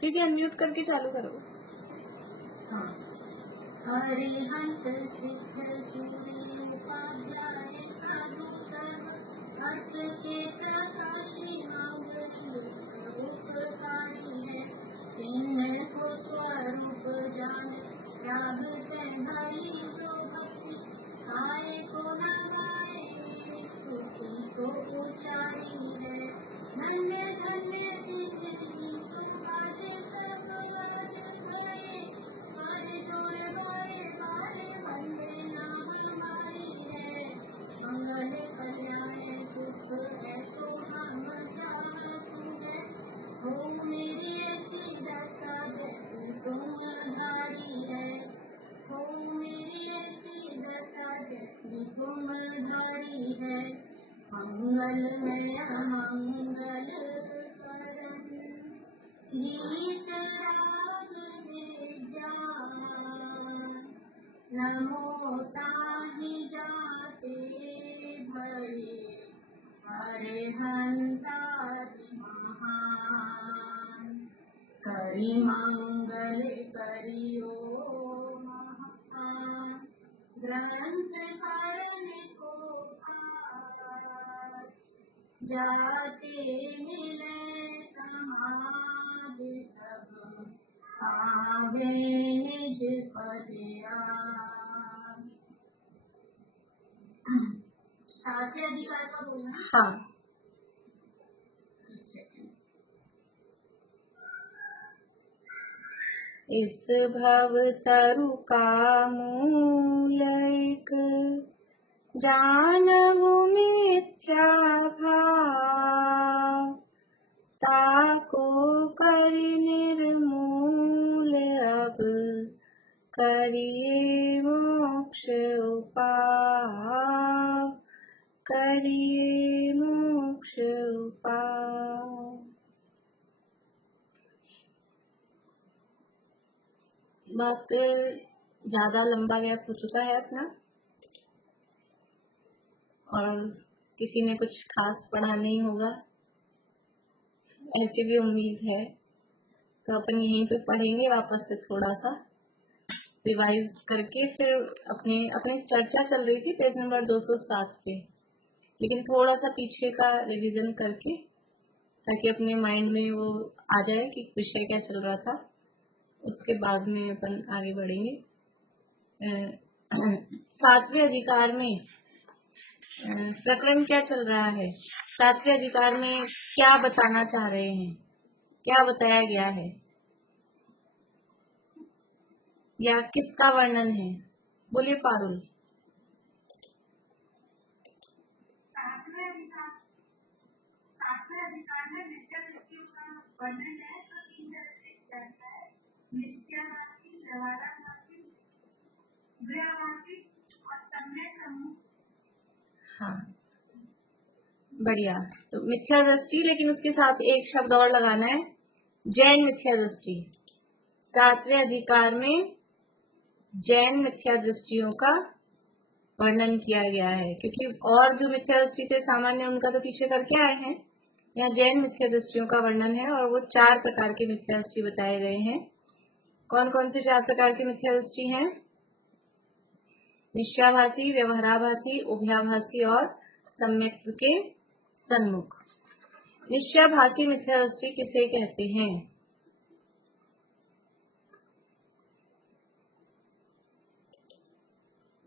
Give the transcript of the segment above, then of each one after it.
क्योंकि अनम्यूट करके चालू करो। हाँ। अरिहंत सिद्ध सूर्य उपाध्याय साधु सर्व अर्थ के प्रकाशी उपकारी है। इनको स्वरूप जाने राग से भली जो भक्ति आए को न गाए स्तुति को ऊंचाई है। धन्य धन्य जिनकी सुभाजे सब राज भये पर जोर बारे बारे वंदे नाम हमारी है। मंगल कल्याण सुख ऐसो हम चाहते हो मेरी ऐसी दशा जैसी तुम धारी है। हो मेरी ऐसी दशा जैसी तुम धारी है। मंगल में अमंगल करम गीत राग विद्या नमो ताहि जाते भये अरिहंताति महान। करि मंगल करियो महान ग्रंथ करने को पार। जाते मिले समाज सब आवे निज पद आस। सातवें अधिकार का बोलना। हाँ, इस भव तरु का मूल एक जानहु मिथ्या भाव। ताको करि निर्मूल अब करिए मोक्ष उपाय। करिए मोक्ष उपाय। बहुत ज्यादा लंबा गैप हो चुका है अपना, और किसी ने कुछ खास पढ़ा नहीं होगा ऐसी भी उम्मीद है। तो अपन यहीं पे पढ़ेंगे वापस से, थोड़ा सा रिवाइज करके। फिर अपनी चर्चा चल रही थी पेज नंबर 207 पे, लेकिन थोड़ा सा पीछे का रिवीजन करके, ताकि अपने माइंड में वो आ जाए कि विषय क्या चल रहा था। उसके बाद में अपन आगे बढ़ेंगे। 7वें अधिकार में प्रकरण क्या चल रहा है, 7वें अधिकार में क्या बताना चाह रहे हैं, क्या बताया गया है, या किसका वर्णन है? बोलिए पारुल। सातवें अधिकार में नित्य दृष्टि का वर्णन है। तो 3 तरह से चलता है, नित्यवासी, व्यवहारवासी, गृहवासी और सम्यक समूह। हाँ, बढ़िया। तो मिथ्या दृष्टि, लेकिन उसके साथ एक शब्द और लगाना है, जैन मिथ्या दृष्टि। 7वें अधिकार में जैन मिथ्या दृष्टियों का वर्णन किया गया है, क्योंकि और जो मिथ्या दृष्टि थे सामान्य, उनका तो पीछे करके आए हैं। यहाँ जैन मिथ्या दृष्टियों का वर्णन है, और वो 4 प्रकार के मिथ्या दृष्टि बताए गए हैं। कौन कौन से 4 प्रकार की मिथ्या दृष्टि हैं? निश्चयाभासी, व्यवहाराभासी, उभयाभासी और सम्यक के सन्मुख। निश्चयाभासी मिथ्या दृष्टि किसे कहते हैं?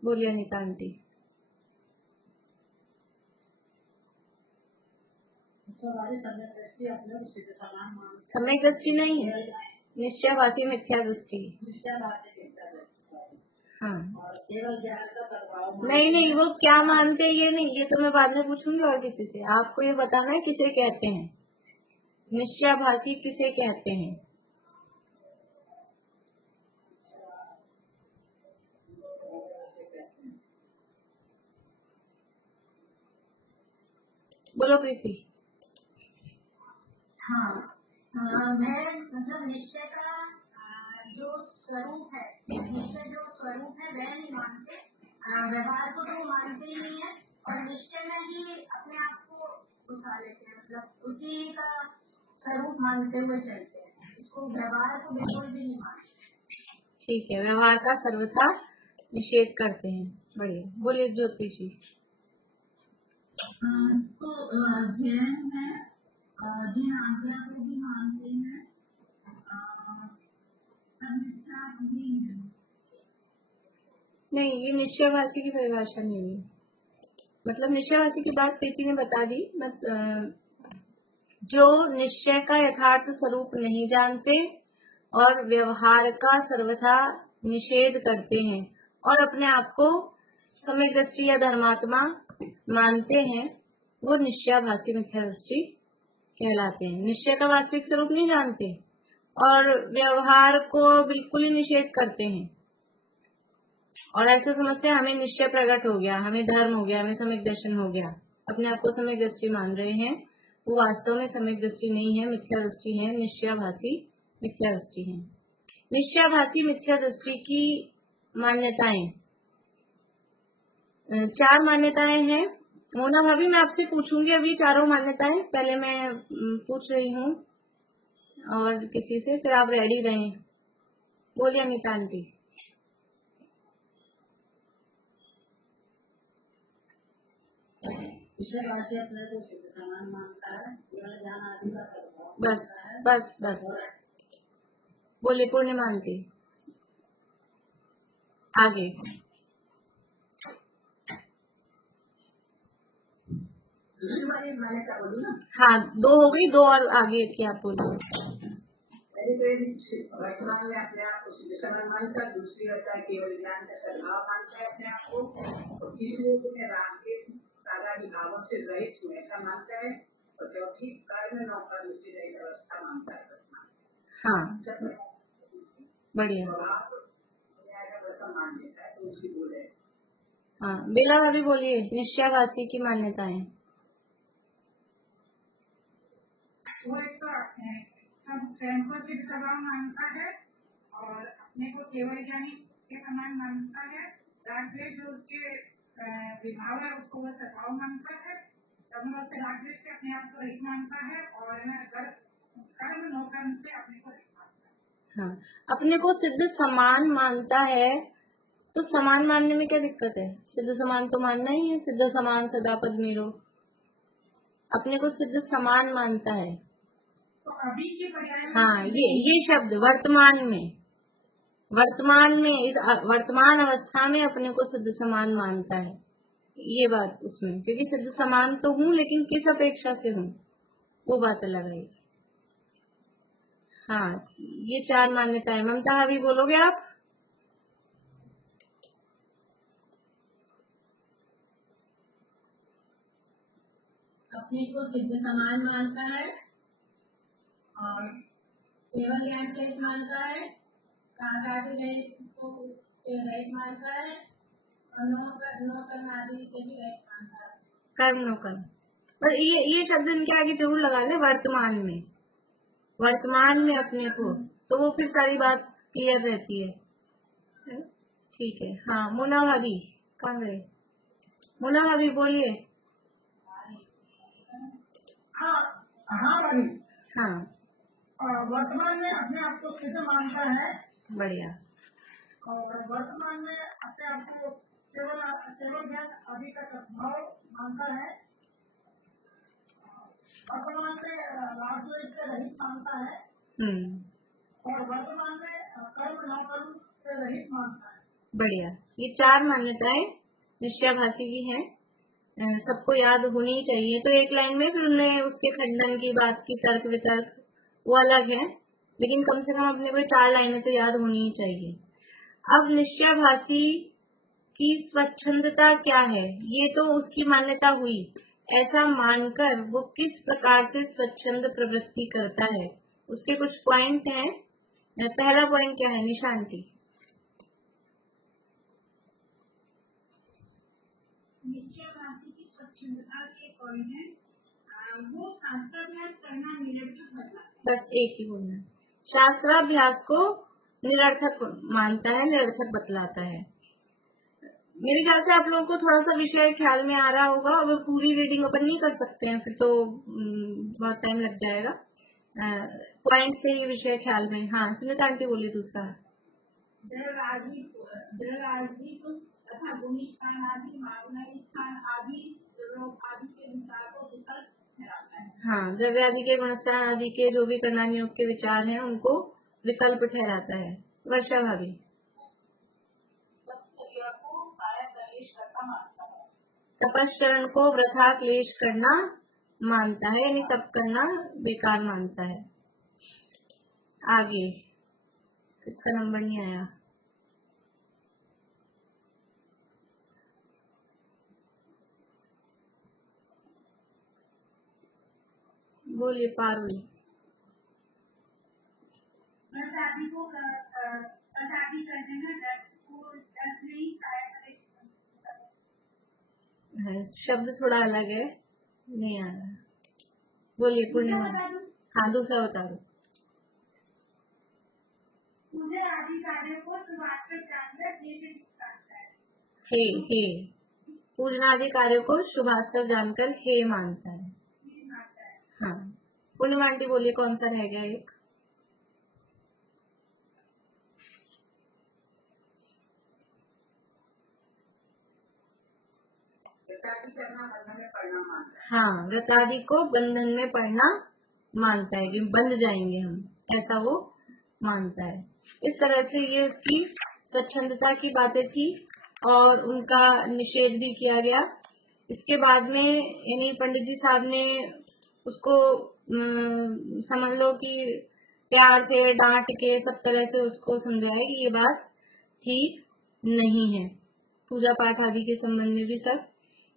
बोलिए अनिता आंटी। सम्यक दृष्टि नहीं है, निश्चयाभासी मिथ्या दृष्टि। हाँ, नहीं, वो क्या मानते हैं ये नहीं, ये तो मैं बाद में पूछूंगी और किसी से। आपको ये बताना है किसे कहते हैं, निश्चयाभासी किसे कहते हैं? बोलो प्रीति। हाँ, मैं मतलब निश्चय का जो स्वरूप है, निश्चय जो स्वरूप है वह नहीं मानते, व्यवहार को तो मानते ही नहीं है, और निश्चय में ही अपने आप को घुसा लेते हैं, मतलब उसी का स्वरूप मानते हुए चलते हैं। इसको व्यवहार को बिल्कुल भी नहीं मानते। ठीक है, व्यवहार का सर्वथा निषेध करते हैं। बढ़िया, बोलिए ज्योतिषी। तो जैन है, जिन आज्ञा को भी मानते हैं, मिथ्या नहीं है। नहीं, ये निश्चयवासी की परिभाषा नहीं है। मतलब निश्चयवासी की बात प्रीति ने बता दी। जो निश्चय का यथार्थ स्वरूप नहीं जानते और व्यवहार का सर्वथा निषेध करते हैं और अपने आप को सम्यक दृष्टि या धर्मात्मा मानते हैं, वो निश्चयाभासी मिथ्या दृष्टि कहलाते हैं। निश्चय का वास्तविक स्वरूप नहीं जानते और व्यवहार को बिल्कुल ही निषेध करते हैं और ऐसे समझते हैं हमें निश्चय प्रकट हो गया, हमें धर्म हो गया, हमें सम्यक दर्शन हो गया, अपने आप को सम्यक दृष्टि मान रहे हैं। वो वास्तव में सम्यक दृष्टि नहीं है, मिथ्या दृष्टि है, निश्चयाभासी मिथ्या दृष्टि है। निश्चयाभासी मिथ्या दृष्टि की मान्यताएं 4 मान्यताएं हैं। मोना भाभी, मैं आपसे पूछूंगी अभी चारों मान्यताएं, पहले मैं पूछ रही हूँ और किसी से, फिर आप रेडी रहें। बोलिए अनिता आंटी। निश्चयवासी अपने को सिद्ध समान मानता है, केवल ज्ञान आदि का स्वभाव बस बस बस, बोलिए पूर्णिमा आंटी। आगे। मान्यता बोलू ना। हाँ, 2 हो गई, 2 और आगे की आप बोलिए। वर्तमान में अपने आप को सिद्ध समान मानता है, दूसरी होता है केवल ज्ञान का सद्भाव मानता है अपने आप को, और तीसरी में राम के साधारण भावों से रहित हूँ ऐसा मानता है, और चौथी कर्म नौकर उससे रहित अवस्था मानता है। हाँ, बढ़िया। मान लेता है तो उसकी बोले। हाँ, बेला भाभी बोलिए निश्चयवासी की मान्यताएं। वो एक तो सब स्वयं को सिद्ध स्वभाव मानता है और अपने को केवल ज्ञानी के समान मानता है। रागद्वेष जो उसके विभाव है उसको वो स्वभाव मानता है। रागद्वेष से अपने आप को रहित मानता है और कर्म नौकर्म से अपने को रहित मानता है। हाँ, अपने को सिद्ध समान मानता है, तो समान मानने में क्या दिक्कत है? सिद्ध समान तो मानना ही है, सिद्ध समान सदा पद मीरो। अपने को सिद्ध समान मानता है। तो अभी के बजाय हाँ, ये शब्द वर्तमान में इस वर्तमान अवस्था में अपने को सिद्ध समान मानता है, ये बात उसमें, क्योंकि सिद्ध समान तो हूँ लेकिन किस अपेक्षा से हूँ, वो बात अलग है। हाँ, ये 4 मान्यताएं। ममता अभी बोलोगे आप? अपने को सिद्ध समान मानता है और केवल ज्ञान से मानता है, को रहित मानता है और नो कर्म आदि से भी रहित मानता है। कर्म नो कर्म, पर ये शब्द इनके आगे जरूर लगा ले, वर्तमान में अपने को, तो वो फिर सारी बात क्लियर रहती है। ठीक है। हाँ, मोना भाभी कहाँ गए? मोना भाभी बोलिए। हाँ भाई। हाँ, वर्तमान में अपने आप को सिद्ध मानता है बढ़िया। और वर्तमान में अपने आप को केवल ज्ञान आदि का सद्भाव मानता है। वर्तमान में रागद्वेष से रहित मानता है और वर्तमान में कर्म नौकर्म से रहित मानता है। बढ़िया। ये 4 मान्यताएं निश्चयाभासी की हैं, सबको याद होनी चाहिए। तो एक लाइन में फिर उनमें उसके खंडन की बात की, तर्क वितर्क वो अलग है, लेकिन कम से कम अपने को 4 लाइनें तो याद होनी ही चाहिए। अब निश्चयाभासी की स्वच्छंदता क्या है, ये तो उसकी मान्यता हुई। ऐसा मानकर वो किस प्रकार से स्वच्छंद प्रवृत्ति करता है, उसके कुछ पॉइंट हैं। पहला पॉइंट क्या है निशांति? निश्चयवासी की स्वच्छंदता के पॉइंट है वो शास्त्राभ्यास करना निरर्थक बतलाता है। बस एक ही बोलना, शास्त्राभ्यास को निरर्थक मानता है, निरर्थक बतलाता है। मेरे ख्याल से आप लोगों को थोड़ा सा विषय ख्याल में आ रहा होगा। अब पूरी रीडिंग अपन नहीं कर सकते हैं, फिर तो बहुत टाइम लग जाएगा। पॉइंट से ही विषय ख्याल में। हाँ सुनीता आंटी बोलिए दूसरा। तथा भूमिस्थान आदि माग्नेय स्थान आदि आदि के विचार को विकल्प ठहराता है। हाँ, द्रव्य आदि के गुणस्थान आदि के जो भी परिणाम योग के विचार हैं उनको विकल्प ठहराता है। वर्षा भाभी। तपश्चरण को वृथा क्लेश करना मानता है, यानी तप करना बेकार मानता है। आगे इसका नंबर नहीं आया। बोलिए पारुल। प्रसादी को प्रसादी करने में शब्द थोड़ा अलग है, नहीं आ रहा। बोलिए पूर्णिमा। हाँ दूसरा बता दो। मुझे आदि कार्य को शुभास्कर जानकर हे पूजनादि कार्यों को शुभास्कर जानकर हे मानता है। हाँ पूर्णिमा आंटी बोलिए कौन सा रह गया एक। हाँ व्रतादि को बंधन में पड़ना मानता है कि बंध जाएंगे हम, ऐसा वो मानता है। इस तरह से ये उसकी स्वच्छंदता की बातें थी और उनका निषेध भी किया गया। इसके बाद में यानी पंडित जी साहब ने उसको समझ लो कि प्यार से डांट के सब तरह से उसको समझाया कि ये बात ठीक नहीं है, पूजा पाठ आदि के संबंध में भी सब।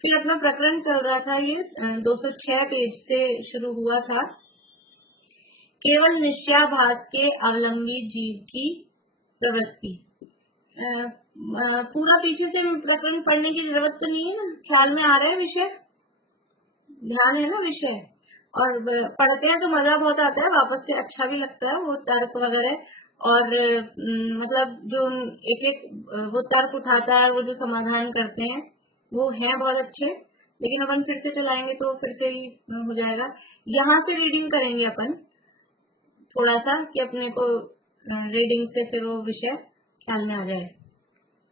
फिर अपना प्रकरण चल रहा था, ये 206 पेज से शुरू हुआ था। केवल निश्चयाभास के अवलंबी जीव की प्रवृत्ति। पूरा पीछे से प्रकरण पढ़ने की जरूरत तो नहीं है ना, ख्याल में आ रहा है विषय, ध्यान है ना विषय, और पढ़ते हैं तो मजा बहुत आता है, वापस से अच्छा भी लगता है वो तर्क वगैरह। और मतलब जो एक एक वो तर्क उठाता है, वो जो समाधान करते हैं वो हैं बहुत अच्छे। लेकिन अपन फिर से चलाएंगे तो फिर से ही हो जाएगा। यहाँ से रीडिंग करेंगे अपन थोड़ा सा कि अपने को रीडिंग से फिर वो विषय ख्याल में आ जाए।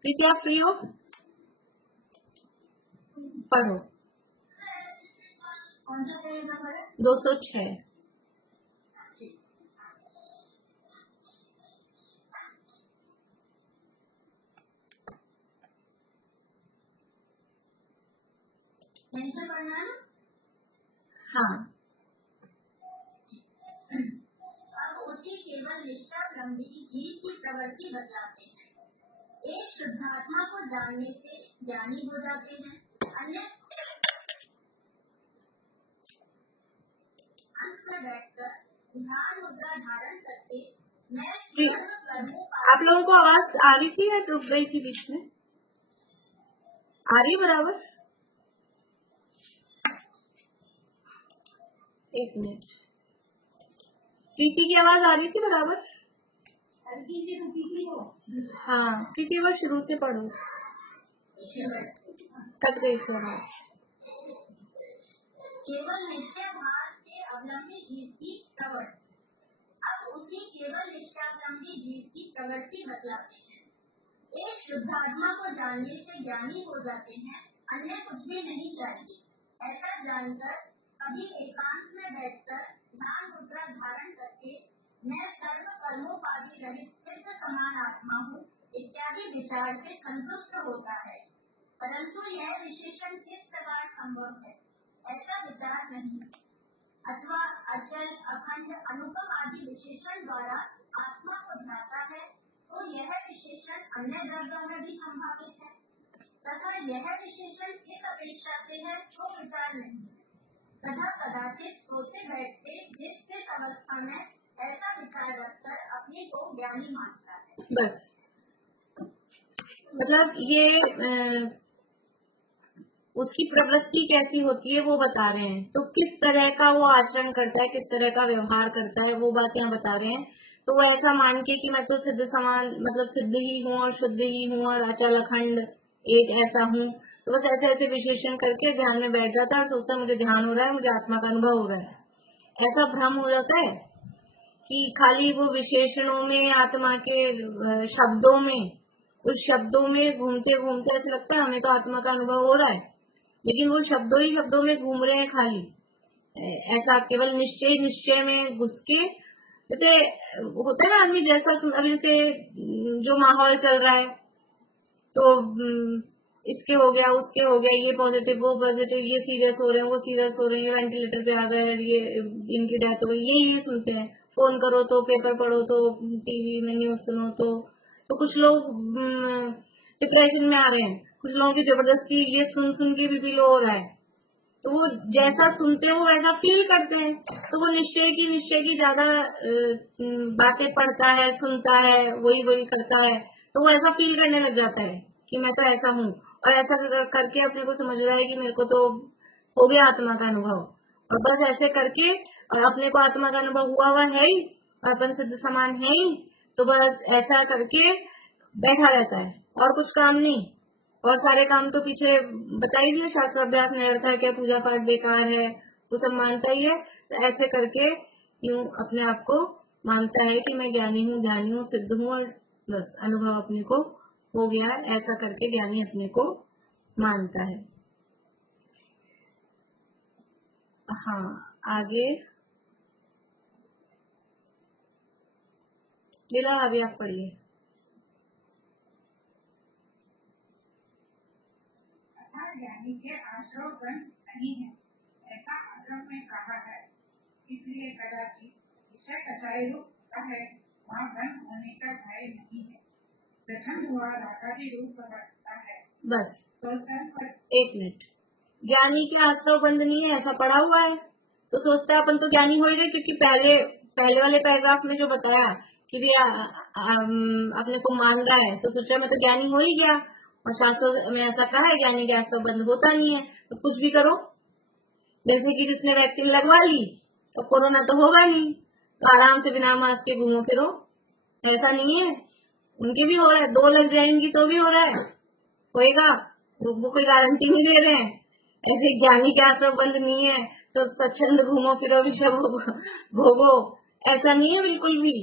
प्रीति आप फ्री हो, पढ़ो। 206। कैसे पढ़ना है? हाँ अब उसी केवल निष्ठालंबी जीव की प्रवृत्ति बतलाते हैं। एक शुद्धात्मा को जानने से ज्ञानी हो जाते हैं, अन्य अंत में बैठकर ध्यान मुद्रा धारण करके मैं सर्व कर्मों आप लोगों को आवाज आ रही थी या रुक गई थी बीच में? आ रही बराबर? एक मिनट, प्रीति की आवाज आ रही थी बराबर? हाँ प्रीति वो शुरू से पढ़ो, कट गई थी आवाज। केवल निश्चयाभास के अवलंबी जीव की प्रवृत्ति। अब उसी केवल निश्चयावलंबी जीव की प्रवृत्ति बतलाते हैं। एक शुद्धात्मा को जानने से ज्ञानी हो जाते हैं, अन्य कुछ भी नहीं चाहिए। ऐसा जानकर कभी एकांत में बैठकर ध्यान मुद्रा धारण करके मैं सर्व कर्मोपाधि रहित सिद्ध समान आत्मा हूँ इत्यादि विचार से संतुष्ट होता है। परंतु यह विशेषण किस प्रकार संभव है? ऐसा विचार नहीं, अथवा अचल अखंड अनुपम आदि विशेषण द्वारा आत्मा को ध्याता है तो यह विशेषण अन्य द्रव्यों में भी संभावित है, तथा यह विशेषण किस अपेक्षा से है सो विचार नहीं, तथा कदाचित सोते बैठते जिस किस अवस्था में ऐसा विचार रखकर अपने को ज्ञानी मानता है। बस मतलब ये उसकी प्रवृत्ति कैसी होती है वो बता रहे हैं। तो किस तरह का वो आचरण करता है, किस तरह का व्यवहार करता है, वो बात यहाँ बता रहे हैं। तो वो ऐसा मान के कि मैं तो सिद्ध समान मतलब सिद्ध ही हूँ और शुद्ध ही हूँ और अचल अखंड एक ऐसा हूँ, तो बस ऐसे ऐसे विश्लेषण करके ध्यान में बैठ जाता है और सोचता है मुझे ध्यान हो रहा है, मुझे आत्मा का अनुभव हो रहा है, ऐसा भ्रम हो जाता है। कि खाली वो विशेषणों में, आत्मा के शब्दों में, उस शब्दों में घूमते घूमते ऐसे लगता है हमें तो आत्मा का अनुभव हो रहा है, लेकिन वो शब्दों ही शब्दों में घूम रहे हैं खाली। ऐसा केवल निश्चय निश्चय में घुस के, जैसे होता है ना आदमी जैसा अभी से जो माहौल चल रहा है, तो इसके हो गया, उसके हो गया, ये पॉजिटिव वो पॉजिटिव, ये सीरियस हो रहे हैं, वो सीरियस हो रहे हैं, वेंटिलेटर पे आ गए, ये इनकी डेथ हो गई, ये सुनते हैं। फोन करो तो, पेपर पढ़ो तो, टीवी में न्यूज सुनो तो कुछ लोग डिप्रेशन में आ रहे हैं, कुछ लोगों की जबरदस्ती ये सुन सुन के बीपी लो हो रहा है। तो वो जैसा सुनते हैं वो वैसा फील करते हैं, तो वो निश्चय की ज्यादा बातें पढ़ता है, सुनता है, वही वही करता है, तो वो ऐसा फील करने लग जाता है कि मैं तो ऐसा हूँ, और ऐसा करके अपने को समझ रहा है कि मेरे को तो हो गया आत्मा का अनुभव, और बस ऐसे करके, और अपने को आत्मा का अनुभव हुआ है ही, और अपन सिद्ध समान है ही, तो बस ऐसा करके बैठा रहता है और कुछ काम नहीं। और सारे काम तो पीछे बता ही दिया, शास्त्र अभ्यास निरर्थक है, पूजा पाठ बेकार है, वो सब मानता ही है। तो ऐसे करके यूं अपने आप को मानता है कि मैं ज्ञानी हूँ, ध्यानी हूँ, सिद्ध हूँ, और बस अनुभव अपने को हो गया है, ऐसा करके ज्ञानी अपने को मानता है। हाँ, आगे लीला अभी आप पढ़िए। ज्ञानी के आश्रव बंध नहीं है, ऐसा आगम में कहा है। इसलिए कदाचित विषय कचाई रूप है, वहाँ बंध होने का भय नहीं है। प्रथम हुआ रागादि रूप रखता है। बस तो एक मिनट, ज्ञानी के आश्रव बंद नहीं है ऐसा पढ़ा हुआ है, तो सोचता है अपन तो ज्ञानी हो ही रहे, क्योंकि पहले वाले पैराग्राफ में जो बताया कि भी अपने को मान रहा है, तो सोच रहा है मैं तो ज्ञानी हो ही गया, और शास्त्रों में ऐसा कहा है ज्ञानी के आश्रव बंद होता नहीं है, तो कुछ भी करो। जैसे कि जिसने वैक्सीन लगवा ली तो कोरोना तो होगा नहीं, तो आराम से बिना मास्क के घूमो फिरो, ऐसा नहीं है। उनके भी हो रहा है, 2 लग जाएंगी तो भी हो रहा है, होएगा, वो कोई गारंटी नहीं दे रहे हैं। ऐसे ज्ञानी के आश्रम बंद नहीं है तो स्वच्छंद घूमो फिरो, विषय भोगो, ऐसा नहीं है बिल्कुल भी।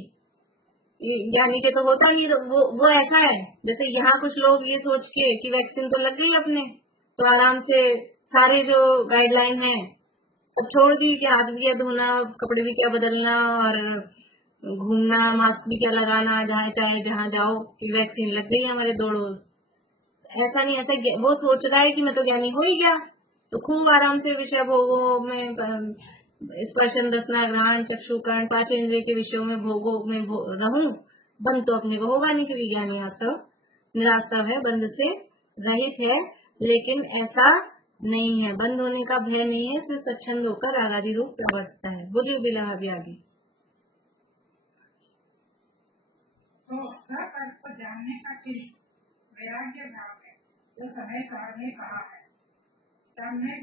ज्ञानी के तो होता नहीं, तो वो ऐसा है जैसे यहाँ कुछ लोग ये सोच के कि वैक्सीन तो लग गई अपने, तो आराम से सारे जो गाइडलाइन है सब छोड़ दी, कि हाथ भी क्या धोना, कपड़े भी क्या बदलना, और घूमना, मास्क भी क्या लगाना, जहाँ चाहे जहाँ जाओ, कि वैक्सीन लग गई हमारे 2 डोज। ऐसा नहीं, ऐसा वो सोच रहा है कि मैं तो ज्ञानी हो ही गया, तो खूब आराम से विषय भोगो में, स्पर्शन रसना ग्रहण चक्षुकरण 5 इंद्रिय के विषयों में भोगो में रहूं, बंद तो अपने को होगा नहीं, क्योंकि ज्ञानी आश्रव निराश्रव है, बंद से रहित है। लेकिन ऐसा नहीं है, बंद होने का भय नहीं है, इसमें स्वच्छंद होकर आगादी रूप प्रवर्तता है। बोलिए बिला अभी आगे। तो सकर्म को जानने का चिन्ह वैराग्य भाव है, जो समय काल में कहा है। सम्यक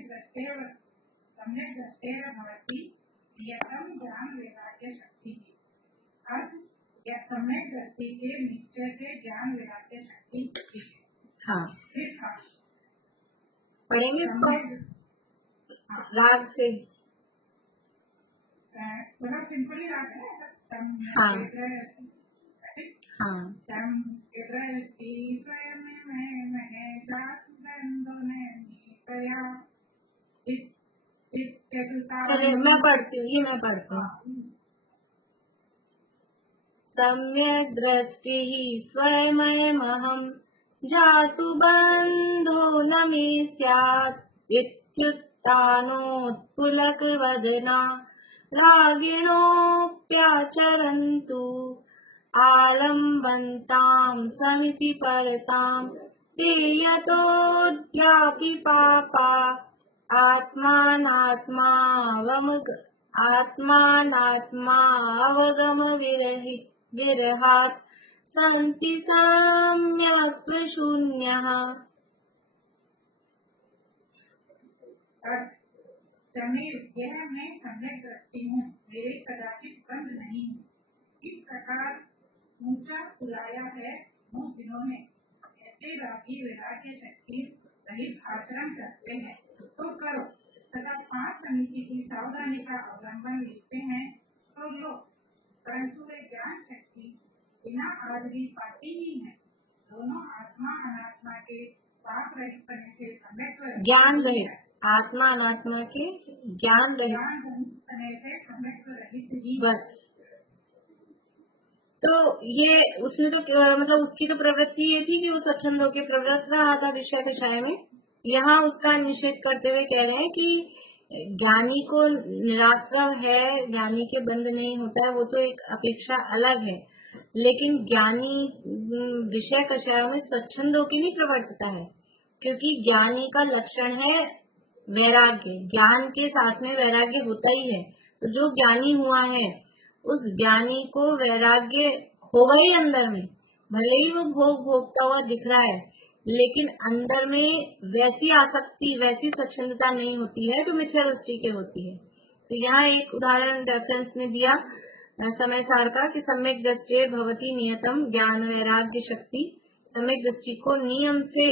दृष्टेर भवति यतम ज्ञान वैराग्य शक्ति। अर्थ यह सम्यक दृष्टि के निश्चय से ज्ञान वैराग्य शक्ति होती है। हाँ, फिर पढ़ेंगे इसको राग से। थोड़ा सिंपल ही राग है। हाँ हाँ, चलिए मैं पढ़ती हूँ, ये मैं पढ़ती हूँ। सम्यक दृष्टि स्वयमहम जातु बंधो न मे स्यात् इत्युत्थानोत्पुलक वदना रागिणोऽप्याचरन्तु आलम्बन्तां समिति परतां ते यतोऽद्यापि पापा आत्मानात्मावगम विरहात् सन्ति सम्यक् शून्यः। यह मैं सम्यक दृष्टि हूँ, मेरे कदाचित बंद नहीं हूँ। इस प्रकार ऊंचा फुलाया है उन दिनों में, ऐसे रागी वैराग्य शक्ति रहित आचरण करते हैं तो करो, तथा 5 समिति की सावधानी का अवलंबन लेते हैं तो लो। परंतु वे ज्ञान शक्ति बिना आदि पाती ही है। दोनों आत्मा अनात्मा के पाप रहित करने से सम्यक ज्ञान रहित, आत्मा अनात्मा के ज्ञान रहित, ज्ञान करने से सम्यक रहित ही। बस। तो ये उसने तो मतलब उसकी तो प्रवृत्ति ये थी कि वो स्वच्छंद होकर प्रवृत्त रहा था विषय कषाय में। यहाँ उसका निषेध करते हुए कह रहे हैं कि ज्ञानी को निराश्रव है, ज्ञानी के बंद नहीं होता है, वो तो एक अपेक्षा अलग है, लेकिन ज्ञानी विषय कषायों में स्वच्छंद होकर नहीं प्रवर्तता है, क्योंकि ज्ञानी का लक्षण है वैराग्य। ज्ञान के साथ में वैराग्य होता ही है। तो जो ज्ञानी हुआ है उस ज्ञानी को वैराग्य होगा ही अंदर में, भले ही वो भोग भोगता हुआ दिख रहा है, लेकिन अंदर में वैसी आसक्ति, वैसी स्वच्छंदता नहीं होती है जो मिथ्या दृष्टि के होती है। तो यहाँ एक उदाहरण रेफरेंस में दिया समय सार का कि सम्यक दृष्टि भवती नियतम ज्ञान वैराग्य शक्ति। सम्यक दृष्टि को नियम से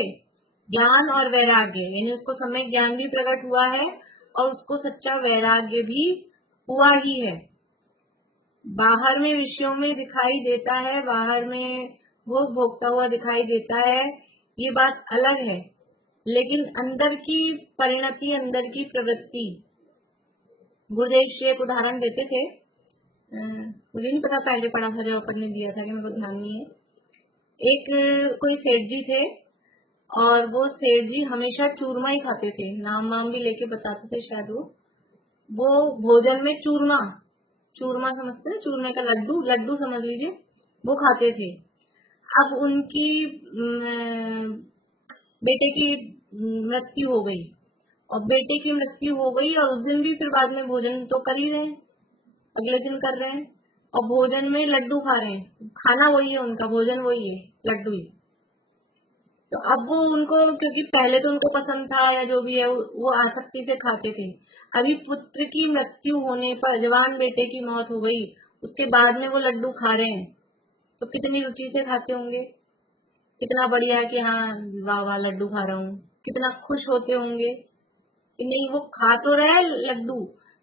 ज्ञान और वैराग्य, यानी उसको सम्यक ज्ञान भी प्रकट हुआ है और उसको सच्चा वैराग्य भी हुआ ही है। बाहर में विषयों में दिखाई देता है, बाहर में वो भोगता हुआ दिखाई देता है, ये बात अलग है, लेकिन अंदर की परिणति, अंदर की प्रवृत्ति। गुरुदेव श्री एक उदाहरण देते थे, मुझे नहीं पता पहले पढ़ा था जब अपन ने दिया था कि मेरे को ध्यान नहीं है। एक कोई सेठ जी थे और वो सेठ जी हमेशा चूरमा ही खाते थे, नाम वाम भी लेके बताते थे शायद। वो भोजन में चूरमा, चूरमा समझते हैं, चूरमे का लड्डू, लड्डू समझ लीजिए, वो खाते थे। अब उनकी बेटे की मृत्यु हो गई, और बेटे की मृत्यु हो गई और उस दिन भी फिर बाद में भोजन तो कर ही रहे हैं, अगले दिन कर रहे हैं, और भोजन में लड्डू खा रहे हैं। खाना वही है उनका, भोजन वही है, लड्डू ही। तो अब वो उनको, क्योंकि पहले तो उनको पसंद था या जो भी है, वो आसक्ति से खाते थे। अभी पुत्र की मृत्यु होने पर, जवान बेटे की मौत हो गई, उसके बाद में वो लड्डू खा रहे हैं, तो कितनी रुचि से खाते होंगे, कितना बढ़िया है कि हाँ वाह वाह लड्डू खा रहा हूँ, कितना खुश होते होंगे कि नहीं। वो खा तो रहा है लड्डू,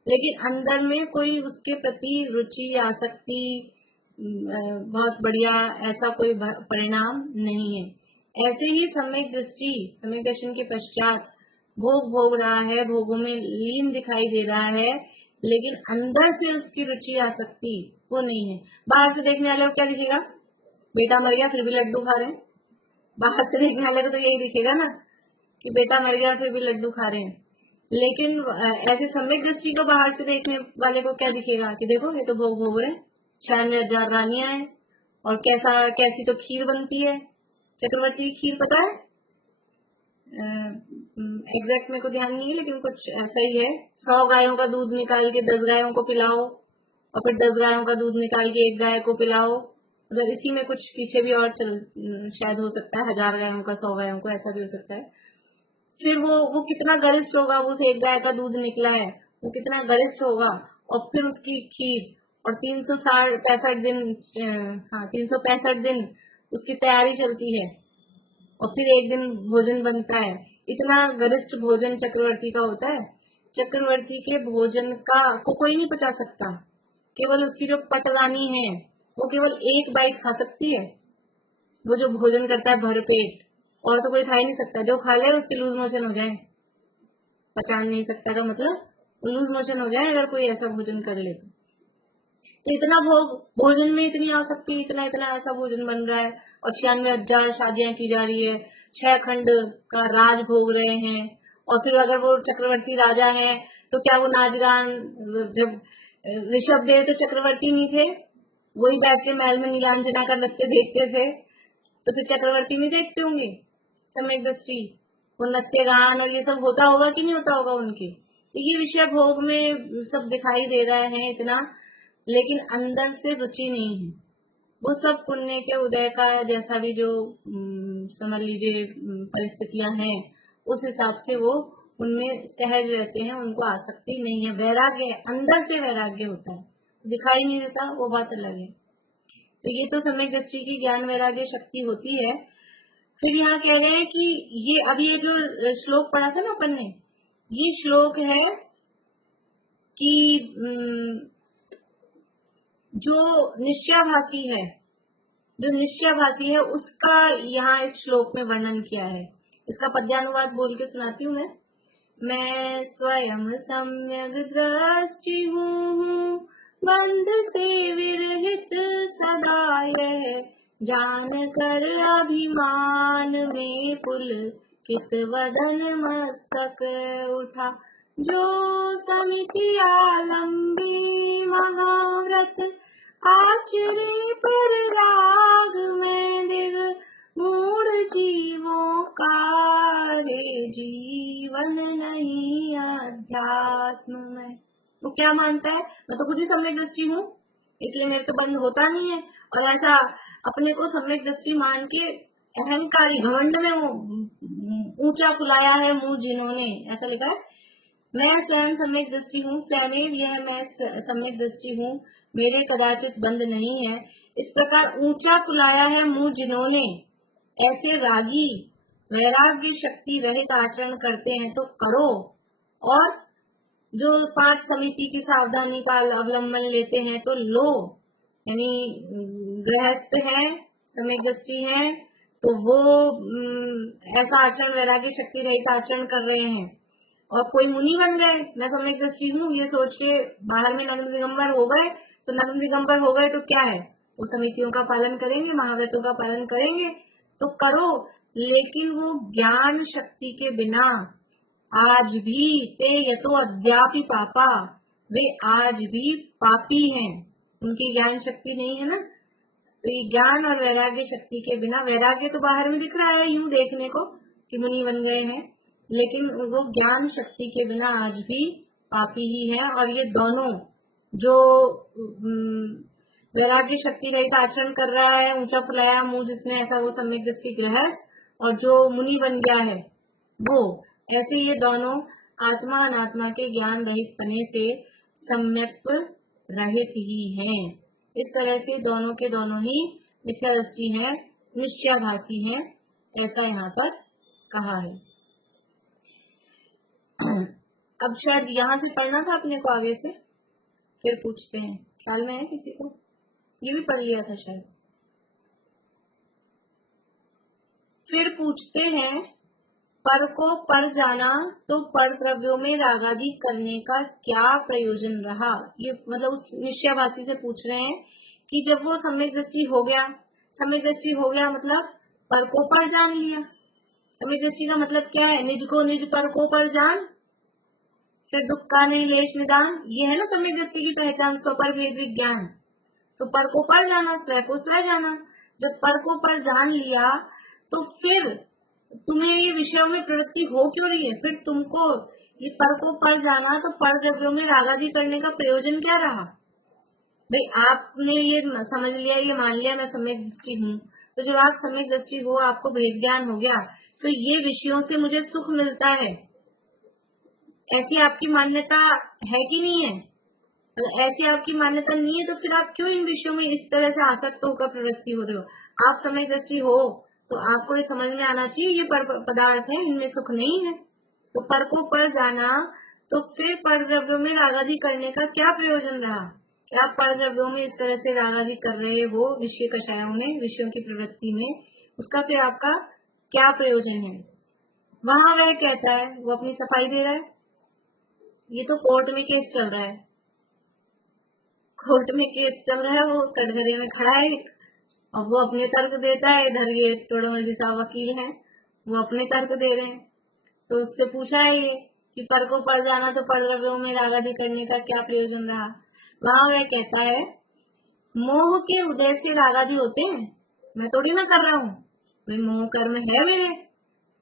लेकिन अंदर में कोई उसके प्रति रुचि, आसक्ति, बहुत बढ़िया, ऐसा कोई परिणाम नहीं है। ऐसे ही सम्यक दृष्टि, सम्यक दर्शन के पश्चात भोग भोग रहा है, भोगों में लीन दिखाई दे रहा है, लेकिन अंदर से उसकी रुचि, आसक्ति वो नहीं है। बाहर से देखने वाले को क्या दिखेगा, बेटा मर गया फिर भी लड्डू खा रहे हैं। बाहर से देखने वाले को तो यही दिखेगा ना कि बेटा मर गया फिर भी लड्डू खा रहे हैं। लेकिन ऐसे सम्यक दृष्टि को बाहर से देखने वाले को क्या दिखेगा कि देखो ये तो भोग भोग रहे हैं, 96,000 रानियां हैं, और कैसी तो खीर बनती है, चक्रवर्ती की खीर, पता है एग्जैक्ट मेरे को ध्यान नहीं है, लेकिन कुछ ऐसा ही है। 100 गायों का दूध निकाल के 10 गायों को पिलाओ, और फिर 10 गायों का दूध निकाल के 1 गाय को पिलाओ। अगर इसी में कुछ पीछे भी और शायद हो सकता है 1000 गायों का 100 गायों को, ऐसा भी हो सकता है। फिर वो कितना गरिष्ठ होगा, वो से 1 गाय का दूध निकला है, वो कितना गरिष्ठ होगा, और फिर उसकी खीर, और 365 दिन, हाँ 365 दिन उसकी तैयारी चलती है, और फिर एक दिन भोजन बनता है। इतना गरिष्ठ भोजन चक्रवर्ती का होता है। चक्रवर्ती के भोजन का को कोई नहीं पचा सकता, केवल उसकी जो पटरानी है वो केवल 1 बाइट खा सकती है। वो जो भोजन करता है भरपेट, और तो कोई खा ही नहीं सकता। जो खा ले उसके लूज मोशन हो जाए, पचा नहीं सकता का मतलब लूज मोशन हो जाए अगर कोई ऐसा भोजन कर ले तो इतना भोजन में इतनी आसक्ति, इतना इतना ऐसा भोजन बन रहा है, और 96,000 शादियां की जा रही है, 6 खंड का राज भोग रहे हैं। और फिर अगर वो चक्रवर्ती राजा है तो क्या वो नाच गान, जब ऋषभ देव तो चक्रवर्ती नहीं थे, वही बैठ के महल में नीलांजना कर रखते देखते थे, तो फिर चक्रवर्ती नहीं देखते होंगे सम्यक दृष्टि, वो नृत्य गान और ये सब होता होगा कि नहीं होता होगा उनके। तो ये विषय भोग में सब दिखाई दे रहा है इतना, लेकिन अंदर से रुचि नहीं है। वो सब पुण्य के उदय का जैसा भी जो समझ लीजिए परिस्थितियां हैं, उस हिसाब से वो उनमें सहज रहते हैं, उनको आसक्ति नहीं है, वैराग्य है, अंदर से वैराग्य होता है, दिखाई नहीं देता, वो बात अलग है। तो ये तो सम्यक दृष्टि की ज्ञान वैराग्य शक्ति होती है। फिर यहाँ कह रहे हैं कि ये अभी ये जो श्लोक पढ़ा था ना अपन ने, ये श्लोक है कि जो निश्चयाभासी है, जो निश्चयाभासी है उसका यहाँ इस श्लोक में वर्णन किया है। इसका पद्यानुवाद बोल के सुनाती हूँ मैं स्वयं सम्यक दृष्टि हूँ, बंध से विरहित सदा यह, जान कर अभिमान में पुलकित वदन मस्तक उठा, जो समिति आलम्बी महाव्रत आचरे पर राग में दिग, मूढ़ जीवों का रे जीवन नहीं अध्यात्म में। वो क्या मानता है, मैं तो खुद ही सम्यक दृष्टि हूँ, इसलिए मेरे तो बंध होता नहीं है। और ऐसा अपने को सम्यक दृष्टि मान के अहंकारी घमंड में ऊंचा फुलाया है मुंह जिन्होंने, ऐसा लिखा है। मैं स्वयं सम्यक दृष्टि हूँ, स्वयं यह मैं सम्यक दृष्टि हूँ, मेरे कदाचित बंध नहीं है। इस प्रकार ऊंचा फुलाया है मुंह जिन्होंने, ऐसे रागी वैराग्य शक्ति रहित आचरण करते हैं तो करो। और जो 5 समिति की सावधानी का अवलंबन लेते हैं तो लो, यानी गृहस्थ है, सम्यक दृष्टि है, तो वो ऐसा आचरण वैराग्य शक्ति रहित आचरण कर रहे हैं। और कोई मुनि बन गए, मैं सम्यक दृष्टि हूँ ये सोच के बाहर में नग्न दिगंबर हो गए, तो नग्न दिगंबर हो गए तो क्या है, वो समितियों का पालन करेंगे, महाव्रतों का पालन करेंगे तो करो, लेकिन वो ज्ञान शक्ति के बिना आज भी ते यतो अद्यापि पापा, वे आज भी पापी हैं, उनकी ज्ञान शक्ति नहीं है ना। तो ये ज्ञान और वैराग्य शक्ति के बिना, वैराग्य तो बाहर में दिख रहा है यूं देखने को कि मुनि बन गए हैं, लेकिन वो ज्ञान शक्ति के बिना आज भी पापी ही है। और ये दोनों, जो वैराग्य शक्ति रहित आचरण कर रहा है, ऊंचा फुलाया मुंह जिसने, ऐसा वो सम्यक दृष्टि गृहस्थ, और जो मुनि बन गया है वो, ऐसे ये दोनों आत्मा अनात्मा के ज्ञान रहित पने से सम्यक रहित ही हैं। इस तरह से दोनों के दोनों ही मिथ्या दृष्टि है, निश्चयाभासी है, ऐसा यहाँ पर कहा है। अब शायद यहाँ से पढ़ना था अपने को आगे से, फिर पूछते हैं, ख्याल में है किसी को? ये भी पढ़ लिया था शायद। फिर पूछते हैं, पर को पर जाना तो पर द्रव्यों में रागादि करने का क्या प्रयोजन रहा। ये मतलब उस निश्चयाभासी से पूछ रहे हैं कि जब वो सम्यक दृष्टि हो गया, सम्यक दृष्टि हो गया मतलब पर को पर जान लिया। सम्यक दृष्टि का मतलब क्या है, निज को निज, पर को पर जान, फिर दुख का निर्लेश निदान, ये है ना सम्यक दृष्टि की पहचान, स्व पर भेद विज्ञान। तो पर को पर जाना, स्व को स्व जाना। जब पर को पर जान लिया तो फिर तुम्हें ये विषयों में प्रवृत्ति हो क्यों रही है, फिर तुमको ये पर को पर जाना, तो पर द्रव्यों में रागादि करने का प्रयोजन क्या रहा। भाई आपने ये समझ लिया, ये मान लिया मैं सम्यक दृष्टि हूँ, तो जब आप सम्यक दृष्टि हो, आपको भेद ज्ञान हो गया, तो ये विषयों से मुझे सुख मिलता है, ऐसी आपकी मान्यता है कि नहीं है। ऐसी आपकी मान्यता नहीं है तो फिर आप क्यों इन विषयों में इस तरह से आसक्त होकर प्रवृत्ति हो रहे हो। आप सम्यक दृष्टि हो तो आपको ये समझ में आना चाहिए ये पदार्थ है, इनमें सुख नहीं है। तो पर को पर जाना, तो फिर पर द्रव्यों में रागादि करने का क्या प्रयोजन रहा कि आप पर द्रव्यों में इस तरह से रागादि कर रहे हो, विषय कषायों में, विषयों की प्रवृत्ति में, उसका फिर आपका क्या प्रयोजन है। वहां वह कहता है, वो अपनी सफाई दे रहा है, ये तो कोर्ट में केस चल रहा है, कोर्ट में केस चल रहा है, वो कटघरे में खड़ा है और वो अपने तर्क देता है, इधर ये टोडरमल साहब वकील हैं, वो अपने तर्क दे रहे हैं। तो उससे पूछा है ये कि पर को पर जाना तो पर द्रव्यों में रागादि करने का क्या प्रयोजन रहा। वहां वह कहता है, मोह के उदय से रागादि होते हैं, मैं थोड़ी ना कर रहा हूँ, भाई मोह कर्म है, मेरे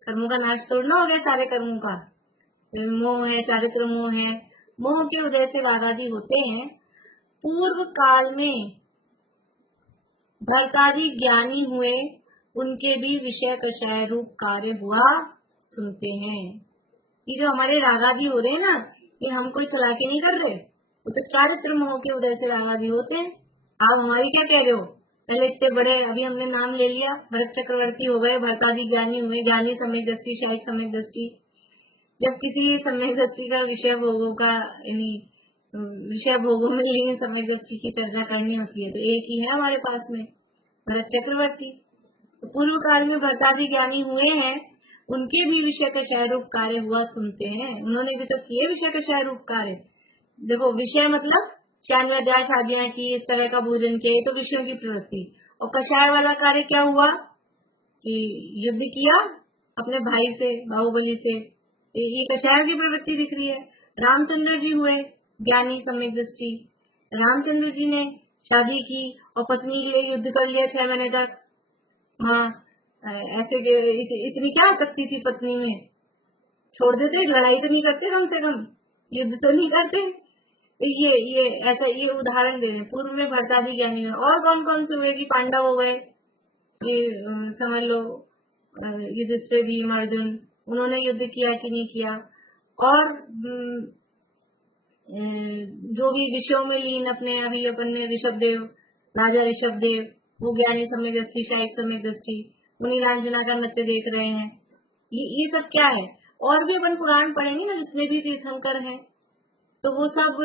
कर्मों का नाश तोड़ना हो गया सारे कर्मों का, मोह है, चारित्र मोह है, मोह के उदय से रागादि होते हैं। पूर्व काल में भरतादि ज्ञानी हुए, उनके भी विषय कषाय रूप कार्य हुआ सुनते हैं। ये जो हमारे रागादि हो रहे हैं ना, ये हम कोई चला के नहीं कर रहे, वो तो चारित्र मोह के उदय से रागादि होते हैं। आप हमारी क्या कह रहे हो, पहले इतने बड़े, अभी हमने नाम ले लिया, भरत चक्रवर्ती हो गए, भरतादि ज्ञानी हुए, ज्ञानी सम्यक दृष्टि, शायद सम्यक दृष्टि। जब किसी सम्यक दृष्टि का विषय होगा, यानी विषय भोगों में लिंग सम्यक दृष्टि की चर्चा करनी होती है तो एक ही है हमारे पास में, भरत चक्रवर्ती। तो पूर्व काल में भरतादि ज्ञानी हुए हैं, उनके भी विषय का क्षय रूप कार्य हुआ सुनते हैं। उन्होंने भी तो किए विषय का क्षय रूप कार्य। देखो विषय मतलब 96 शादियां की, इस तरह का भोजन किया, तो विषयों की प्रवृत्ति। और कषाय वाला कार्य क्या हुआ कि युद्ध किया अपने भाई से, बाहुबली से, ये कषाय की प्रवृत्ति दिख रही है। रामचंद्र जी हुए ज्ञानी सम्यक दृष्टि, रामचंद्र जी ने शादी की और पत्नी के लिए युद्ध कर लिया 6 महीने तक। हाँ, ऐसे इतनी क्या आसक्ति थी पत्नी में, छोड़ देते, लड़ाई तो नहीं करते, कम से कम युद्ध तो नहीं करते। ये ऐसा ये उदाहरण दे रहे हैं। पूर्व में भरतादि ज्ञानी हुए, और कौन कौन से हुए कि पांडव हो गए, ये समझ लो युधिष्ठिर भीम अर्जुन, उन्होंने युद्ध किया कि नहीं किया। और जो भी विषयों में लीन अपने, अभी अपन ने ऋषभदेव, राजा ऋषभदेव, वो ज्ञानी सम्यक दृष्टि, शायक सम्यक दृष्टि, मुनि लांछना का नृत्य देख रहे हैं। ये सब क्या है। और भी अपन पुराण पढ़ेंगे ना, जितने भी तीर्थंकर हैं, तो वो सब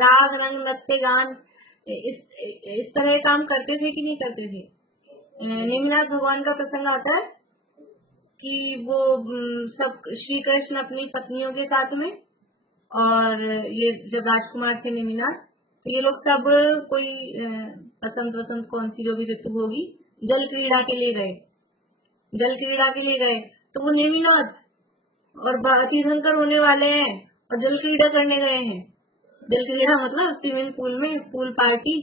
राग रंग नृत्य गान इस तरह काम करते थे कि नहीं करते थे। नेमिनाथ भगवान का प्रसंग आता है कि वो सब श्री कृष्ण अपनी पत्नियों के साथ में, और ये जब राजकुमार थे नेमिनाथ, तो ये लोग सब कोई बसंत वसंत कौन सी जो भी ऋतु होगी, जल क्रीड़ा के लिए गए, जल क्रीड़ा के लिए गए। तो वो नेमिनाथ और तीर्थंकर होने वाले हैं और जल क्रीड़ा करने गए हैं। जल क्रीड़ा मतलब स्विमिंग पूल में पूल पार्टी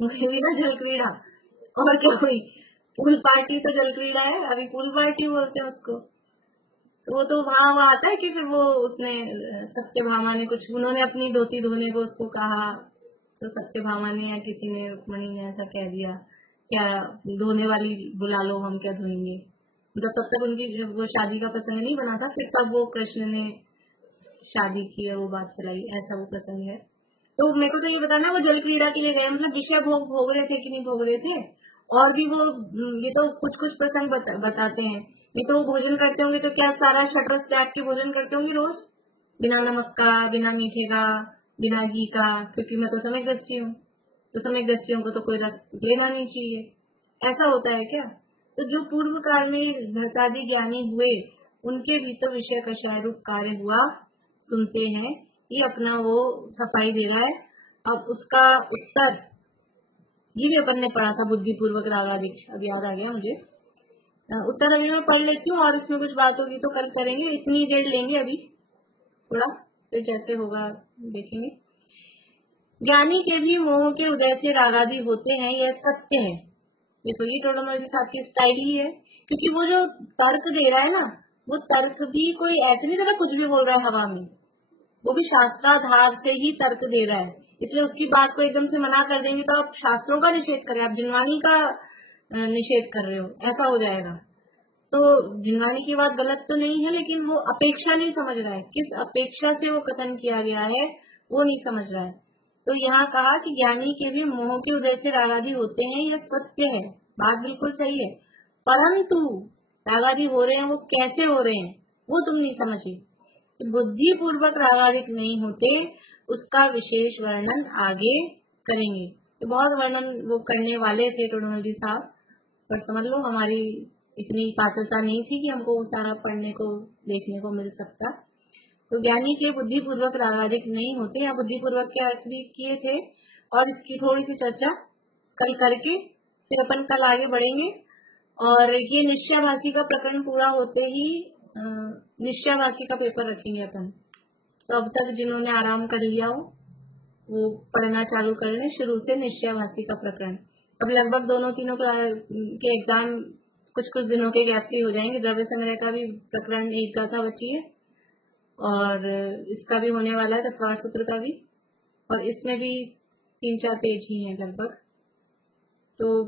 हुई ना, जल क्रीड़ा। और क्या हुई, पूल पार्टी तो जल क्रीड़ा है, अभी पूल पार्टी बोलते हैं उसको। तो वो तो वहां आता है कि फिर वो उसने सत्यभामा ने कुछ, उन्होंने अपनी धोती धोने को उसको कहा, तो सत्यभामा ने या किसी ने, रुक्मणी ने ऐसा कह दिया, क्या धोने वाली बुला लो, हम क्या धोएंगे। मतलब तब तक उनकी वो शादी का प्रसंग नहीं बना था, फिर तब वो कृष्ण ने शादी की है, वो बात चलाई, ऐसा वो प्रसंग है। तो मेरे को तो ये बताना, वो जल क्रीड़ा के लिए गए, मतलब विषय भोग रहे थे कि नहीं भोग रहे थे। और भी वो ये तो कुछ कुछ प्रसंग बताते हैं। ये तो वो भोजन करते होंगे तो क्या सारा शटरस त्याग के भोजन करते होंगे रोज, बिना नमक का, बिना मीठे का, बिना घी का, क्योंकि मैं तो सम्यक दृष्टि हूँ, तो सम्यक दृष्टियों को तो कोई रस लेना नहीं चाहिए। ऐसा होता है क्या। तो जो पूर्व काल में भरतादि ज्ञानी हुए, उनके भी तो विषय कषाय रूप कार्य हुआ सुनते हैं। ये अपना वो सफाई दे रहा है। अब उसका उत्तर ये भी अपन ने पढ़ा था, बुद्धिपूर्वक रागादिक, अब याद आ गया मुझे। उत्तर अभी मैं पढ़ लेती हूँ, और इसमें कुछ बात होगी तो कल करेंगे, इतनी देर लेंगे अभी थोड़ा, फिर जैसे होगा देखेंगे। ज्ञानी के भी मोह के उदय से रागादि होते हैं, यह सत्य है। देखो ये टोडोमर्जी साहब की स्टाइल ही है, क्योंकि वो जो तर्क दे रहा है ना, वो तर्क भी कोई ऐसे नहीं दे रहा कुछ भी बोल रहा है हवा में, वो भी शास्त्राधार से ही तर्क दे रहा है। इसलिए उसकी बात को एकदम से मना कर देंगे तो आप शास्त्रों का निषेध करें, आप जिनवानी का निषेध कर रहे हो, ऐसा हो जाएगा। तो जिनवानी की बात गलत तो नहीं है, लेकिन वो अपेक्षा नहीं समझ रहा है, किस अपेक्षा से वो कथन किया गया है वो नहीं समझ रहा है। तो यहाँ कहा कि ज्ञानी के भी मोह के उदय से रागादि होते हैं, यह सत्य है, बात बिल्कुल सही है। परंतु रागादि हो रहे हैं, वो कैसे हो रहे हैं वो तुम नहीं समझे। बुद्धि पूर्वक रागादिक नहीं होते, उसका विशेष वर्णन आगे करेंगे। तो बहुत वर्णन वो करने वाले थे टोडोमल जी साहब, पर समझ लो हमारी इतनी पात्रता नहीं थी कि हमको वो सारा पढ़ने को देखने को मिल सकता। तो ज्ञानी के बुद्धि पूर्वक रागादिक नहीं होते, या बुद्धि पूर्वक के अर्थ भी किए थे, और इसकी थोड़ी सी चर्चा कल करके फिर अपन कल आगे बढ़ेंगे। और ये निश्चयभाषी का प्रकरण पूरा होते ही निश्चयभाषी का पेपर रखेंगे अपन। तो अब तक जिन्होंने आराम कर लिया हो वो पढ़ना चालू कर लें शुरू से निश्चयभाषी का प्रकरण। अब लगभग दोनों तीनों के एग्जाम कुछ कुछ दिनों के गैप से हो जाएंगे। द्रव्य संग्रह का भी प्रकरण एक गाथा बची है, और इसका भी होने वाला है, तत्वार सूत्र का भी, और इसमें भी 3-4 पेज ही हैं लगभग। तो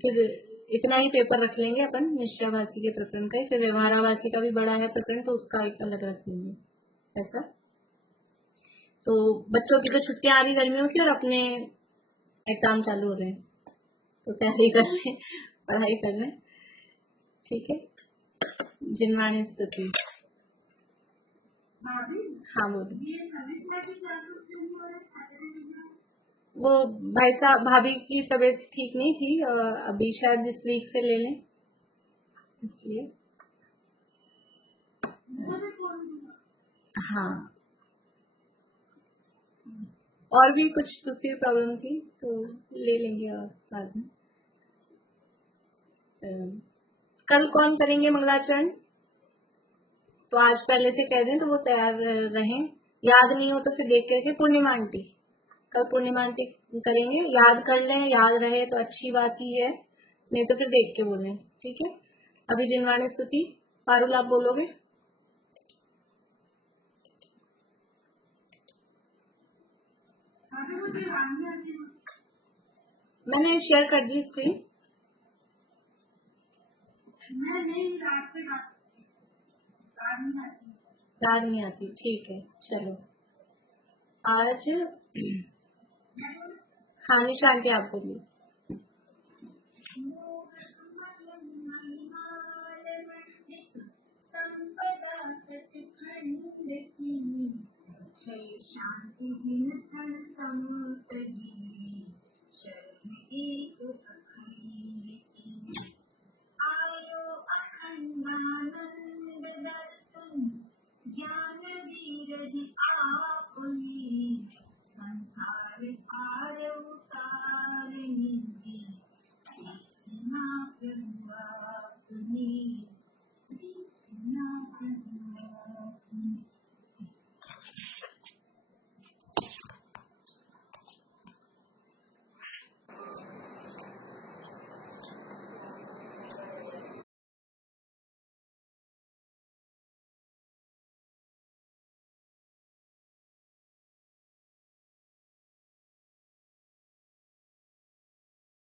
फिर इतना ही पेपर रख लेंगे अपन निश्चयभाषी के प्रकरण का ही, फिर व्यवहाराभासी का भी बड़ा है प्रकरण, तो उसका एक अलग रख लेंगे ऐसा। तो बच्चों की तो छुट्टियां आ रही गर्मियों की, और अपने एग्जाम चालू हो रहे हैं, तो तैयारी कर लें, पढ़ाई कर लें, ठीक है। जिनवाणी स्तुति। हाँ बोलिए। वो भाई साहब भाभी की तबीयत ठीक नहीं थी, अभी शायद इस वीक से ले लें, इसलिए। हाँ, और भी कुछ दूसरी प्रॉब्लम थी तो ले लेंगे और बाद में। कल कौन करेंगे मंगलाचरण? तो आज पहले से कह दें तो वो तैयार रहें। याद नहीं हो तो फिर देख के रखें। पूर्णिमा आंटी, कल पूर्णिमा आंटी करेंगे, याद कर लें, याद रहे तो अच्छी बात ही है, नहीं तो फिर देख के बोलें, ठीक है। अभी जिनवाणी स्तुति पारुल आप बोलोगे। मैंने शेयर कर दी स्क्रीन। याद नहीं आती, ठीक है चलो। आज हाँ निशा आंटी आप बोलिए। संपदा सतखंड की है शांति जिन थन समुत जी शरण एक